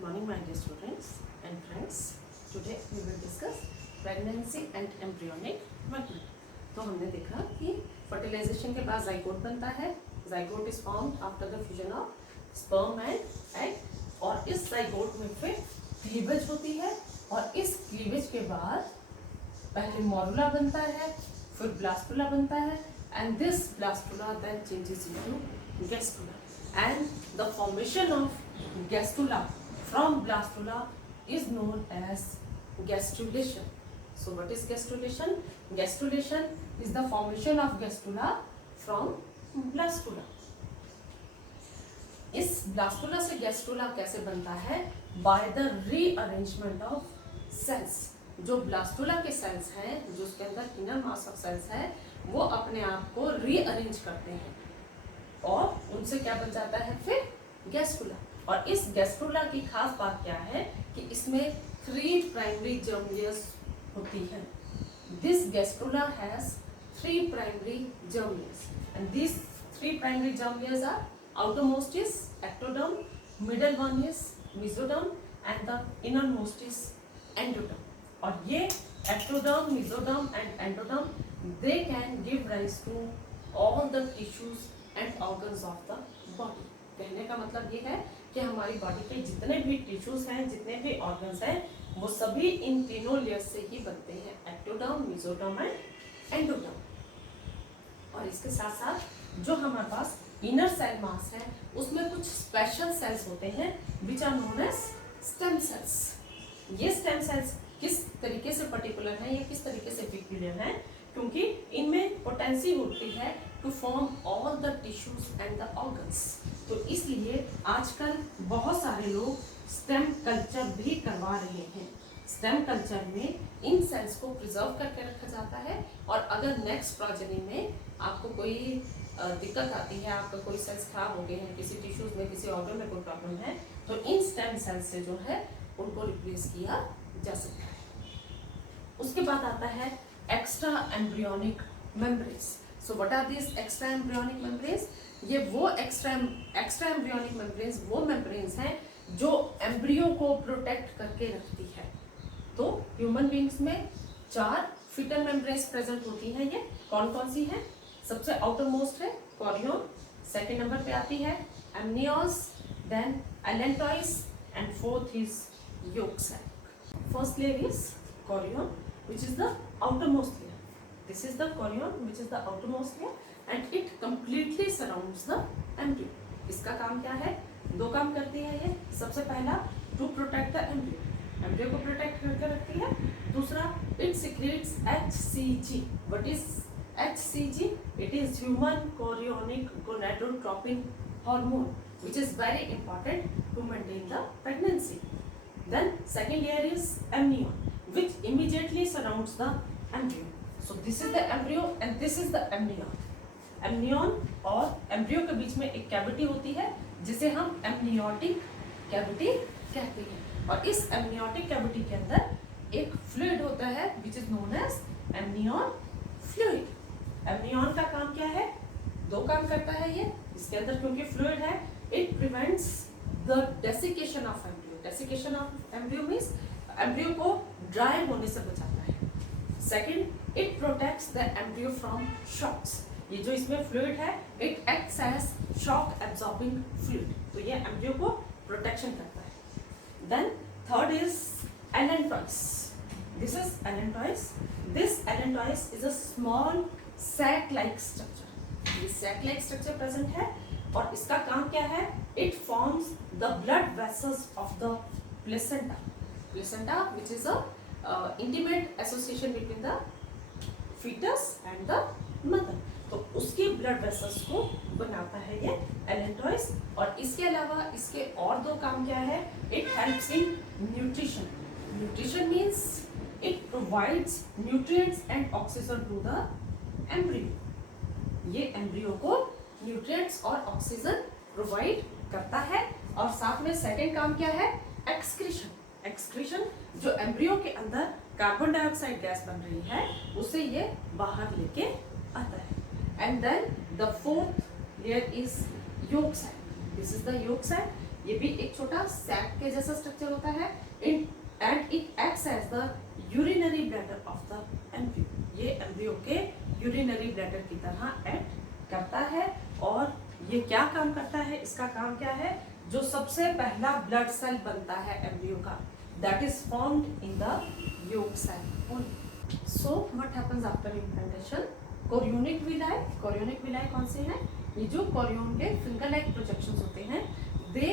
Good morning, my dear students and friends. Today we will discuss pregnancy and embryonic development. तो हमने देखा कि fertilisation के बाद जाइगोट बनता है. Zygote is formed after the fusion of sperm and egg, और इस जाइगोट में फिर क्लीवेज होती है, और इस क्लीवेज के बाद पहले मॉरुला बनता है, फिर ब्लास्टुला बनता है, and this blastula then changes into gastrula, and the formation of gastrula from blastula is known as gastrulation. So what is gastrulation? Gastrulation is the formation of gastrula from blastula. इस blastula से gastrula कैसे बनता है? By the rearrangement of cells. जो blastula के cells हैं, जो उसके अंदर इनर मास ऑफ सेल्स है, वो अपने आप को रीअरेंज करते हैं और उनसे क्या बन जाता है फिर गैस्ट्रुला. और इस गैस्ट्रुला की खास बात क्या है कि इसमें 3 प्राइमरी जर्म लेयर्स होती हैं. This gastrula has 3 primary germ layers, and this 3 primary germ layers are outermost is ectoderm, middle one is mesoderm, and the innermost is endoderm. और ये ectoderm, mesoderm and endoderm, they can give rise to all the tissues and organs of the body. कहने का मतलब ये है कि हमारी body के जितने भी टिश्यूज हैं, जितने भी ऑर्गन्स हैं, वो सभी इन तीनों लेयर्स से ही बनते हैं, एक्टोडर्म, मेसोडर्म एंड एंडोडर्म. और इसके साथ साथ जो हमारे पास इनर सेल मास है, उसमें कुछ स्पेशल सेल्स होते हैं which are known as stem cells. ये स्टेम सेल्स किस तरीके से पर्टिकुलर हैं या किस तरीके से पिक्यूलियर हैं? क्योंकि इनमें पोटेंसी होती है to form all the tissues and the organs. तो इसलिए आजकल बहुत सारे लोग स्टेम कल्चर भी करवा रहे हैं. स्टेम कल्चर में इन सेल्स को प्रिजर्व करके रखा जाता है, और अगर नेक्स्ट प्रोजेनी में आपको कोई दिक्कत आती है, आपका कोई सेल्स खराब हो गए हैं, किसी टिश्यूज में, किसी ऑर्गन में कोई प्रॉब्लम है, तो इन स्टेम सेल्स से जो है उनको रिप्लेस किया जा सकता है. उसके बाद आता है extra embryonic membranes. So what are this extra embryonic membranes? ये वो एक्स्ट्रा एम्ब्रियोनिक मेम्ब्रेन्स वो मेम्ब्रेन्स हैं जो एम्ब्रियो को प्रोटेक्ट करके रखती है. तो ह्यूमन बींग्स में 4 फिटल मेम्ब्रेन्स प्रेजेंट होती हैं. ये कौन कौन सी हैं? सबसे आउटर मोस्ट है कोरियन, सेकेंड नंबर पे आती है amnion, then allantois, and fourth is yolk sac. First layer is chorion which is the outermost layer. This is the chorion which is the outermost layer, and it completely surrounds the embryo. इसका काम क्या है? 2 काम करती है ये. सबसे पहला, to protect the embryo. Embryo को प्रोटेक्ट करके रखती है. दूसरा, it secretes HCG. What is HCG? It is human chorionic gonadotropin hormone, which is very important to maintain the pregnancy. Then second layer is amnion, which immediately surrounds the embryo. So this is the embryo and this is the amnion. Amnion और embryo के बीच में एक cavity होती है जिसे हम amniotic cavity कहते हैं. और इस amniotic cavity के अंदर एक fluid होता है which is known as amnion fluid. amnion का काम क्या है? 2 काम करता है ये इसके अंदर, क्योंकि fluid है. It prevents the desiccation of embryo. Desiccation of embryo means embryo को ड्राई होने से बचाता है. Second, it protects the embryo from shocks. ये जो इसमें फ्लूइड है, it acts as shock absorbing fluid. तो ये एम्ब्रियो को प्रोटेक्शन करता है. Then third is allantois. This is allantois. This allantois is a small sac like structure. ये सैक लाइक स्ट्रक्चर प्रेजेंट है, और इसका काम क्या है? It forms the blood vessels of the placenta. Placenta, which is a intimate association between the fetus and the mother. तो उसकी blood vessels को बनाता है ये एलेंटॉइस. और इसके अलावा इसके और 2 काम क्या है? It helps in nutrition. Nutrition means it provides nutrients and oxygen to the embryo. ये embryo को nutrients और oxygen provide करता है. और साथ में सेकेंड काम क्या है? Excretion. एक्सक्रीशन, जो एम्ब्रियो के अंदर कार्बन डाइऑक्साइड गैस बन रही है, उसे ये बाहर लेके आता है. And then the fourth layer is yolk sac. This is the yolk sac. ये भी एक छोटा सैक के जैसा स्ट्रक्चर होता है and it acts as the urinary bladder of the embryo. ये एम्ब्रियो के यूरिनरी ब्लैडर की तरह एक्ट करता है। और ये क्या काम करता है, इसका काम क्या है, जो सबसे पहला ब्लड सेल बनता है एम्ब्रियो का, that is formed in the yolk cell only. So what happens after implantation? Chorionic villi, chorionic villi कौन से हैं, ये जो कोरियोन के फिंगर लाइक प्रोजेक्शंस होते हैं, they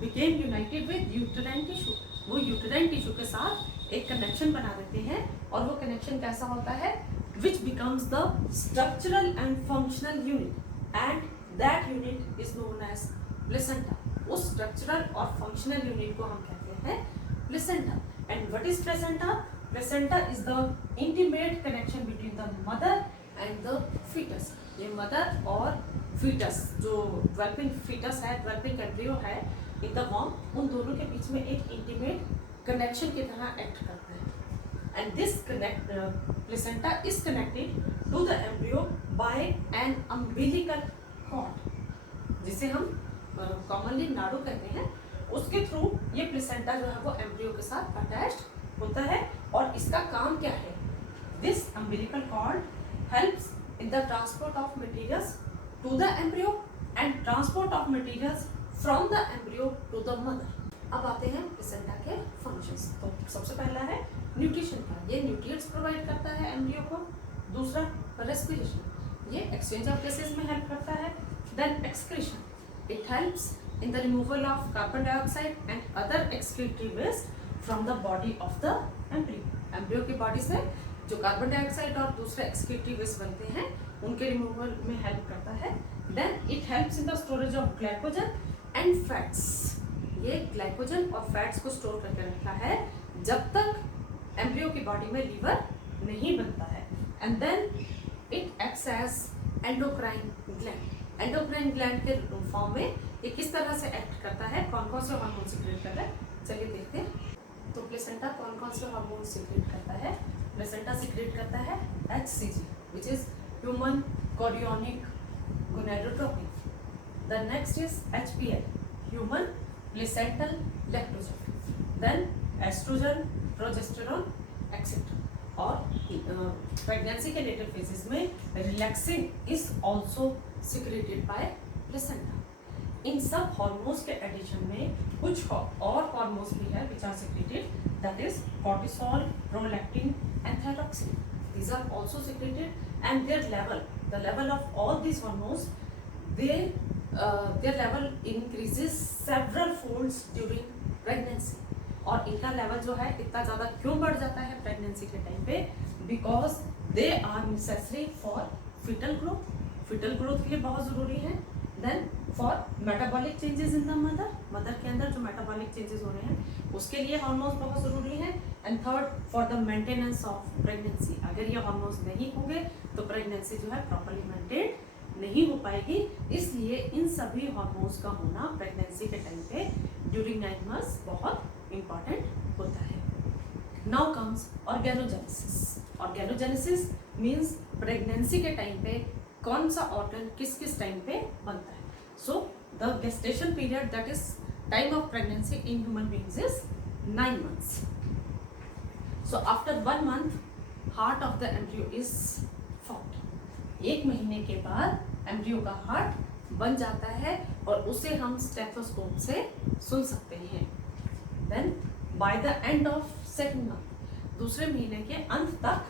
became United with uterine tissue. वो यूटेराइन टिश्यू के साथ एक कनेक्शन बना देते हैं और वो कनेक्शन कैसा होता है, which becomes the structural and functional unit and that unit is known as placenta। उस स्ट्रक्चरल और फंक्शनल यूनिट को हम कहते हैं placenta। And what is placenta? Placenta is the intimate connection between the mother and the fetus। ये mother और fetus, जो developing fetus है, developing embryo है in the womb, उन दोनों के बीच में एक intimate connection की तरह act करता है। And this placenta is connected to the embryo by an umbilical cord, जिसे हम commonly नाड़ू कहते हैं। उसके थ्रू ये प्लेसेंटा जो है वो एम्ब्रियो के साथ अटैच्ड होता है। और इसका काम क्या है, this umbilical cord helps in the transport of materials to the embryo and transport of materials from the embryo to the mother. अब आते हैं प्लेसेंटा के फंक्शंस। तो सबसे पहला है न्यूट्रिशन का, ये न्यूट्रिएंट्स प्रोवाइड करता है एम्ब्रियो को। दूसरा रेस्पिरेशन, ये एक्सचेंज ऑफ गैसेस में हेल्प करता है। Then excretion, it helps in the removal of carbon dioxide and other excretory waste from the body of the embryo। Embryo की बॉडी से जो कार्बन डाइऑक्साइड और दूसरे एक्सक्रीटरी वेस्ट बनते हैं उनके रिमूवल में हेल्प करता है। Then it helps in the storage of glycogen and fats. ये ग्लाइकोजन और फैट्स को स्टोर करके रखता है जब तक एम्ब्रियो की बॉडी में लीवर नहीं बनता है। And then it acts as endocrine gland. Endocrine gland के फॉर्म में ये किस तरह से एक्ट करता है, कौन कौन से हार्मोन सीक्रेट करता है, चलिए देखते हैं। तो प्लेसेंटा कौन कौन से हार्मोन सीक्रेट करता है, प्लेसेंटा सीक्रेट करता है HCG which is human chorionic gonadotropin. The next is HPL human placental lactogen. Then oestrogen, progesterone etcetera. और प्रेगनेंसी के लेटर फेजेस में relaxin is also secreted by placenta. इन सब हार्मोन्स के एडिशन में कुछ और हार्मोन्स भी है which are secreted, that is cortisol, prolactin and thyroxine. These are also secreted and their level, the level of all these hormones, their level increases several folds during pregnancy. और इनका level जो है इतना ज़्यादा क्यों बढ़ जाता है प्रेगनेंसी के टाइम पे, because they are necessary for foetal growth. Foetal growth के लिए बहुत ज़रूरी है। Then for metabolic changes in the mother, mother के अंदर जो मेटाबॉलिक चेंजेस हो रहे हैं उसके लिए हार्मोन्स बहुत ज़रूरी हैं। And third for the maintenance of pregnancy. अगर ये हार्मोन्स नहीं होंगे तो प्रेगनेंसी जो है प्रॉपरली मेंटेन नहीं हो पाएगी। इसलिए इन सभी हार्मोन्स का होना प्रेगनेंसी के टाइम पे ड्यूरिंग 9 months बहुत इम्पॉर्टेंट होता है। Now comes organogenesis. Organogenesis means pregnancy के टाइम पे कौन सा ऑर्गन किस किस टाइम पे बनता है। So the gestation period that is time of pregnancy in human beings is 9 months। So after 1 month heart of the embryo is formed. 1 महीने के बाद एम्ब्रियो का हार्ट बन जाता है और उसे हम स्टेथोस्कोप से सुन सकते हैं। Then by the end of 2nd month, दूसरे महीने के अंत तक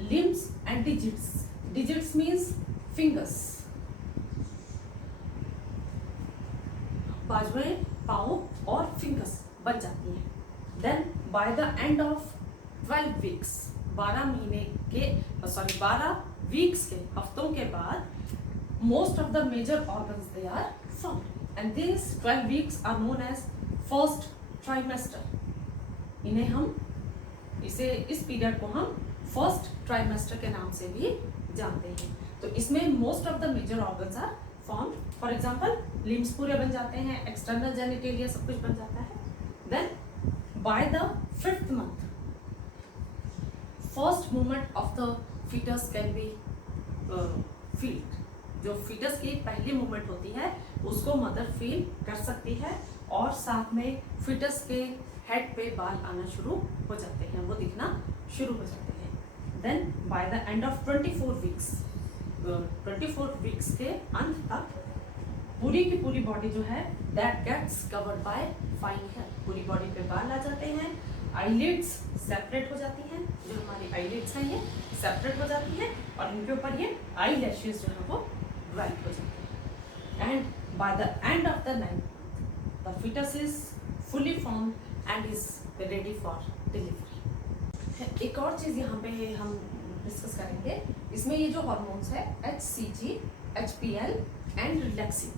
limbs and digits, digits means fingers, बाजुएं, पाँव और फिंगर्स बन जाती हैं। Then by the end of 12 weeks, 12 weeks के हफ्तों के बाद most of the major organs they are formed and these 12 weeks are known as first trimester। इस पीरियड को हम फर्स्ट ट्राइमेस्टर के नाम से भी जानते हैं। तो इसमें most of the major organs are form. For example limbs पूरे बन जाते हैं, एक्सटर्नल जेनिटेलिया सब कुछ बन जाता है। Then by the 5th month first movement of the fetus can be felt. जो फीटस की पहली मूवमेंट होती है उसको मदर फील कर सकती है, और साथ में फीटस के हेड पे बाल आना शुरू हो जाते हैं, वो दिखना शुरू हो जाते हैं। Then by the end of 24 weeks के अंत तक पूरी की पूरी बॉडी जो है that gets covered by fine hair, पूरी बॉडी पे बाल आ जाते हैं, आईलिड्स सेपरेट हो जाती हैं, जो हमारी आईलिड्स हैं ये सेपरेट हो जाती हैं, और इनके ऊपर ये आई लैशेज जो है वो राइट हो जाती है। And by the end of the 9th the foetus is fully form and is ready for delivery. एक और चीज़ यहाँ पे हम डिस्कस करेंगे, इसमें ये जो हॉर्मोन्स है HCG, HPL एंड रिलैक्सिन,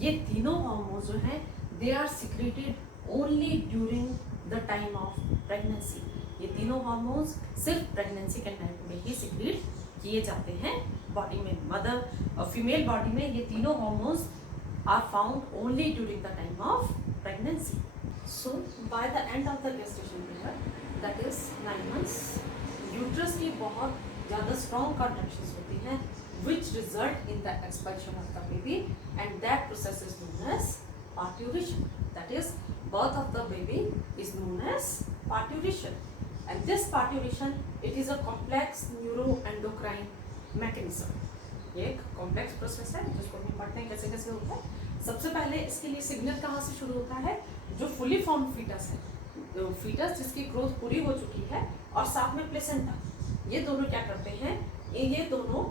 ये तीनों हॉर्मोन्स जो हैं they are secreted only during the time of pregnancy. ये तीनों हॉर्मोन्स सिर्फ प्रेगनेंसी के टाइम में ही सिक्रेट किए जाते हैं बॉडी में। मदर और फीमेल बॉडी में ये तीनों hormones are found only during the time of pregnancy. So by the end of the gestation period, that is 9 months, uterus की बहुत ज़्यादा स्ट्रॉन्ग कॉन्ट्रैक्शंस होती हैं which result in the expulsion of the baby, and that process is known as parturition. That is, birth of the baby is known as parturition, and this parturition, it is a complex neuroendocrine mechanism. ये एक complex process है जिसको हम पढ़ते हैं कैसे कैसे होता है। सबसे पहले इसके लिए सिग्नल कहाँ से शुरू होता है, जो फुली फॉर्म फीटस है, तो फीटस जिसकी ग्रोथ पूरी हो चुकी है, और साथ में प्लेसेंटा, ये दोनों क्या करते हैं, ये दोनों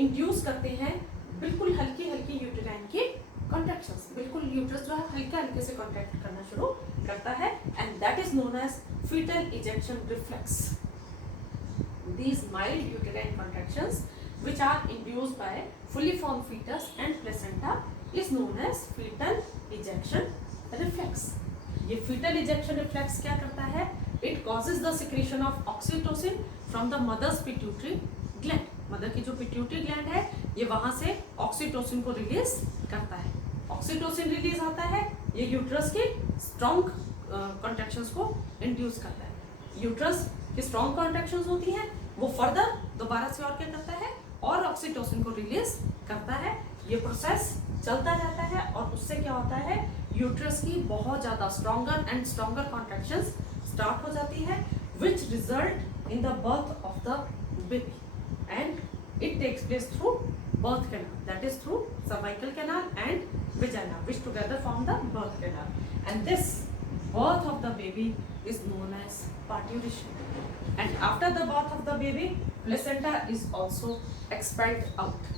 इंड्यूस करते हैं बिल्कुल हल्की हल्की यूटेराइन की कॉन्ट्रैक्शंस, बिल्कुल यूट्रस जो है हल्के हल्के से कॉन्ट्रैक्ट करना शुरू करता है, and that is known as foetal ejection reflex. These mild uterine contractions which are induced by fully formed fetus and placenta is known as fetal ejection reflex. ये fetal ejection reflex क्या करता है, it causes the secretion of oxytocin from the mother's pituitary gland. Mother की जो pituitary gland है ये वहां से ऑक्सीटोसिन को रिलीज करता है, ऑक्सीटोसिन रिलीज होता है, ये यूट्रस की स्ट्रॉन्ग कॉन्ट्रैक्शंस को इंड्यूस करता है। यूट्रस की स्ट्रॉन्ग कॉन्ट्रैक्शंस होती हैं, वो फर्दर दोबारा से और क्या करता है, और ऑक्सीटोसिन को रिलीज करता है। ये प्रोसेस चलता रहता है, और उससे क्या होता है, यूट्रस की बहुत ज़्यादा stronger and stronger contractions start हो जाती है, which result in the birth of the baby, and it takes place through birth canal, that is through cervical canal and vagina, which together form the birth canal, and this birth of the baby is known as parturition. And after the birth of the baby, placenta is also expelled out.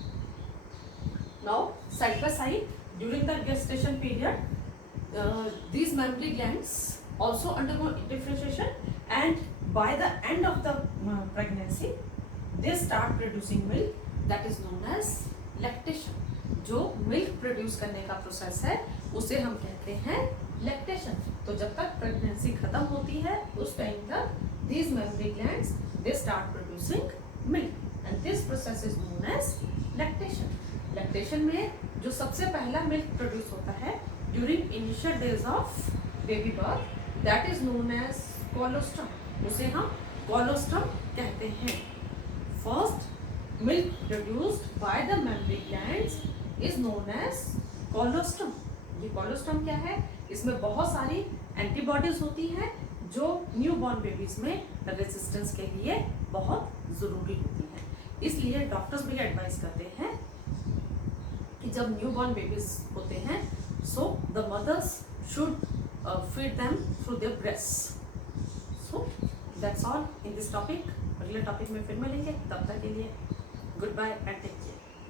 Now side by side, during the gestation period, these mammary glands also undergo differentiation, and by the end of the pregnancy they start producing milk, that is known as lactation. जो milk produce करने का process है उसे हम कहते हैं lactation. तो जब तक प्रेगनेंसी खत्म होती है उस टाइम तक these mammary glands they start producing milk, and this process is known as lactation. Lactation में जो सबसे पहला मिल्क प्रोड्यूस होता है during initial days of baby birth, that is known as colostrum, उसे हम कोलोस्ट्रम कहते हैं। First milk produced by the mammary glands is known as colostrum. ये colostrum क्या है, इसमें बहुत सारी एंटीबॉडीज होती हैं जो न्यूबॉर्न बेबीज में रेजिस्टेंस के लिए बहुत ज़रूरी होती हैं। इसलिए डॉक्टर्स भी एडवाइस करते हैं कि जब न्यूबॉर्न बेबीज होते हैं, so the mothers should feed them through their breast. So that's all in this topic. अगले टॉपिक में फिर मिलेंगे, तब तक के लिए goodbye and take care.